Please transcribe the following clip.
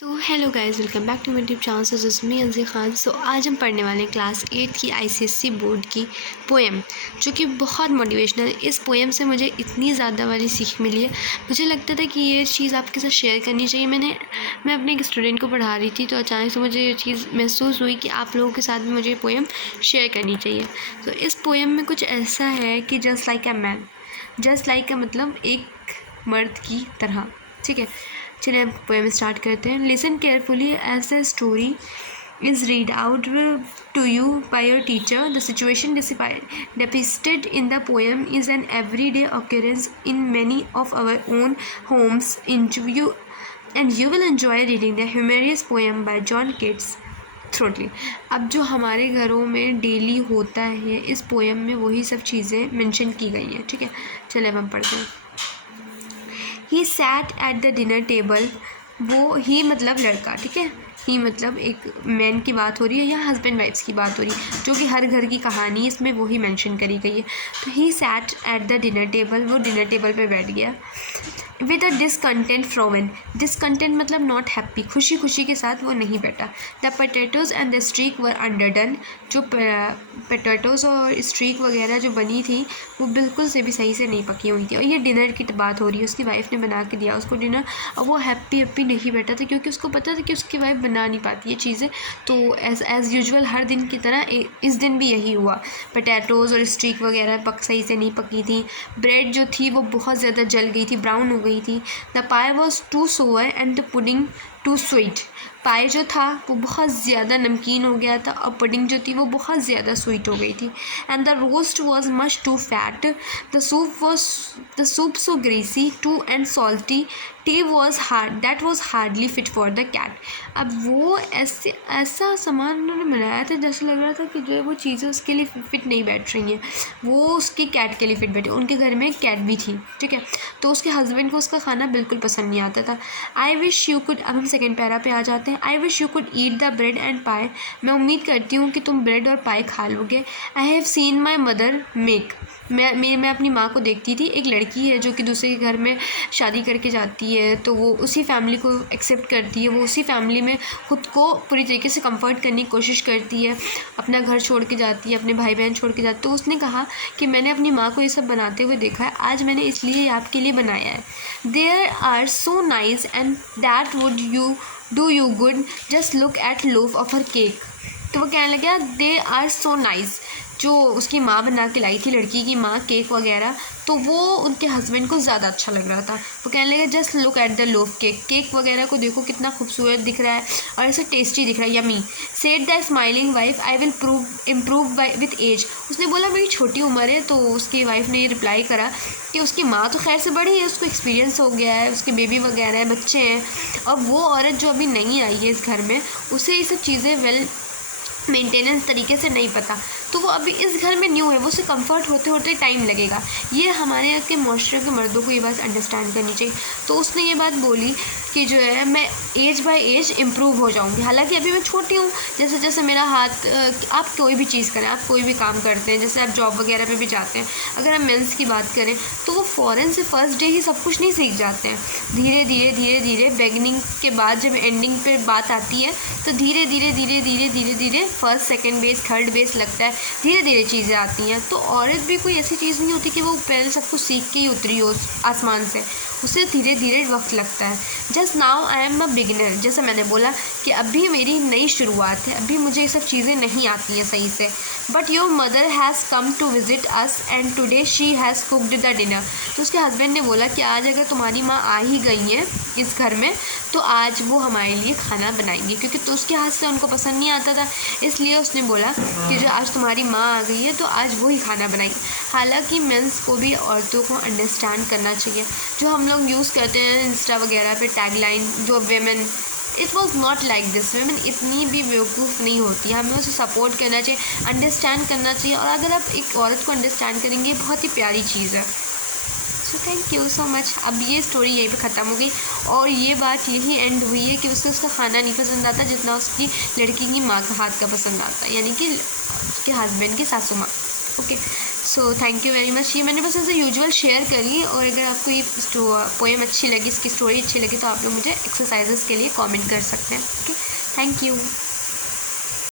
तो hello guys, welcome back to my YouTube channel. So this me Anji Khan. सो आज हम पढ़ने वाले हैं क्लास 8 की आईसीएसई बोर्ड की पोएम, जो कि बहुत मोटिवेशनल। इस पोएम से मुझे इतनी ज़्यादा वाली सीख मिली है। मुझे लगता था कि ये चीज़ आपके साथ शेयर करनी चाहिए। मैं अपने एक स्टूडेंट को पढ़ा रही थी, तो अचानक से मुझे ये चीज़ महसूस हुई कि आप लोगों के साथ भी मुझे ये पोएम शेयर करनी चाहिए। तो इस पोएम में कुछ ऐसा है कि just like a man, just like अ मतलब एक मर्द की तरह, ठीक है। चलिए हम पोएम स्टार्ट करते हैं। Listen carefully as the story is read out to you by your teacher. The situation depicted in the poem is an everyday occurrence in many of our own homes. You will enjoy reading the humorous poem by John Keats Throtley. अब जो हमारे घरों में daily होता है, इस poem में वही सब चीज़ें मेंशन की गई हैं, ठीक है। चलिए अब हम पढ़ते हैं। ही sat at the dinner table. वो ही मतलब लड़का, ठीक है। ही मतलब एक मैन की बात हो रही है या हस्बैंड वाइफ्स की बात हो रही है, जो कि हर घर की कहानी इसमें वही मेंशन करी गई है। तो he sat at the dinner table, वो डिनर टेबल पे बैठ गया। With a discontent frown, discontent मतलब नॉट हैप्पी, खुशी खुशी के साथ वो नहीं बैठा। The potatoes and the steak were underdone, जो पोटैटोज़ और स्ट्रीक वगैरह जो बनी थी वो बिल्कुल से भी सही से नहीं पकी हुई थी। और ये डिनर की बात हो रही है, उसकी वाइफ ने बना के दिया उसको डिनर, और वो हैप्पी नहीं बैठा था, क्योंकि उसको पता था कि उसकी वाइफ बना नहीं पाती ये चीज़ें। तो एज़ यूजुअल हर दिन की तरह इस दिन भी यही हुआ। पोटैटोज़ और स्ट्रीक वगैरह सही से नहीं पकी थी। ब्रेड जो थी वो बहुत ज़्यादा जल गई थी, ब्राउन हो गई थी। The pie was too sour and the pudding too sweet. Pie जो था वो बहुत ज़्यादा नमकीन हो गया था, और पुडिंग जो थी वो बहुत ज़्यादा स्वीट हो गई थी। And the roast was much too fat. The soup so greasy too and salty. Tea was that was hardly fit for the cat. अब वो ऐसा सामान उन्होंने बनाया था जैसे लग रहा था कि जो है वो चीज़ें उसके लिए फिट नहीं बैठ रही हैं, वो उसके कैट के लिए फिट बैठी। उनके घर में एक कैट भी थी, ठीक है। तो उसके हस्बैंड को उसका खाना बिल्कुल पसंद नहीं आता था। आई विश यू कुड, अब हम सेकेंड पैरा पे आ जाते हैं। I wish you could eat the bread and pi. मैं उम्मीद करती हूँ कि तुम ब्रेड और पाई खा लोगे। I have seen my mother make. मैं अपनी माँ को देखती थी। एक लड़की है जो कि दूसरे के घर में शादी करके जाती है, तो वो उसी फैमिली को एक्सेप्ट करती है, वो उसी फैमिली में ख़ुद को पूरी तरीके से कंफर्ट करने की कोशिश करती है, अपना घर छोड़ के जाती है, अपने भाई बहन छोड़ के जाती है। तो उसने कहा कि मैंने अपनी माँ को ये सब बनाते हुए देखा है, आज मैंने इसलिए आपके लिए बनाया है। There are so nice and that would you do you good, just look at loaf of her cake. तो वो कहने लगा दे आर सो नाइस, जो उसकी माँ बना के लाई थी, लड़की की माँ, केक वगैरह, तो वो उनके हस्बैंड को ज़्यादा अच्छा लग रहा था। वो कहने लगे just look at the loaf cake, cake वगैरह को देखो कितना खूबसूरत दिख रहा है और ऐसे टेस्टी दिख रहा है, yummy. Said the smiling wife I will improve with age. उसने बोला मेरी छोटी उम्र है। तो उसकी वाइफ ने ये रिप्लाई करा कि उसकी माँ तो खैर से बड़ी है, उसको एक्सपीरियंस हो गया है, उसके बेबी वगैरह है, बच्चे हैं। और वो औरत जो अभी नहीं आई है इस घर में, उसे ये सब चीज़ें वेल मेंटेनेंस तरीके से नहीं पता, तो वो अभी इस घर में न्यू है, वो उसे कंफर्ट होते होते टाइम लगेगा। ये हमारे यहाँ के मास्टर के मर्दों को ये बात अंडरस्टैंड करनी चाहिए। तो उसने ये बात बोली कि जो है मैं एज बाय एज इम्प्रूव हो जाऊँगी। हालांकि अभी मैं छोटी हूँ, जैसे जैसे मेरा हाथ, आप कोई भी चीज़ करें, आप कोई भी काम करते हैं, जैसे आप जॉब वगैरह पे भी जाते हैं, अगर हम मेंस की बात करें तो वो फ़ौरन से फर्स्ट डे ही सब कुछ नहीं सीख जाते हैं। धीरे धीरे धीरे धीरे बिगिनिंग के बाद जब एंडिंग पे बात आती है, तो धीरे धीरे धीरे धीरे धीरे धीरे first second base third base लगता है, धीरे धीरे चीज़ें आती हैं। तो औरत भी कोई ऐसी चीज़ नहीं होती कि वो पहले सब कुछ सीख के ही उतरी हो आसमान से, उसे धीरे धीरे वक्त लगता है। Just now I am a beginner, जैसे मैंने बोला कि अभी मेरी नई शुरुआत है, अभी मुझे ये सब चीज़ें नहीं आती हैं सही से। But your mother has come to visit us and today she has cooked the dinner. तो उसके हस्बैंड ने बोला कि आज अगर तुम्हारी माँ आ ही गई है इस घर में, तो आज वो हमारे लिए खाना बनाएंगे, क्योंकि तो उसके हाथ से उनको पसंद नहीं आता था, इसलिए उसने बोला कि जो आज तुम्हारी माँ आ गई है तो आज वो ही खाना बनाएगी। हालांकि मेंस को भी औरतों को अंडरस्टैंड करना चाहिए। जो हम लोग यूज़ करते हैं इंस्टा वगैरह पे टैगलाइन, जो women, it was not like this. Women इतनी भी बेवकूफ़ नहीं होती, हमें उसे सपोर्ट करना चाहिए, अंडरस्टैंड करना चाहिए। और अगर आप एक औरत को अंडरस्टैंड करेंगे, बहुत ही प्यारी चीज़ है। So thank you so much. अब ये स्टोरी यहीं पे ख़त्म हो गई, और ये बात यही एंड हुई है कि उसे उसका खाना नहीं पसंद आता जितना उसकी लड़की की माँ का हाथ का पसंद आता है, यानी कि उसके हस्बैंड की सासू माँ। Okay, so thank you very much. ये मैंने बस ऐसे यूजुअल शेयर करी, और अगर आपको ये पोएम अच्छी लगी, इसकी स्टोरी अच्छी लगी, तो आप लोग मुझे एक्सरसाइजेस के लिए कमेंट कर सकते हैं। Okay, thank you.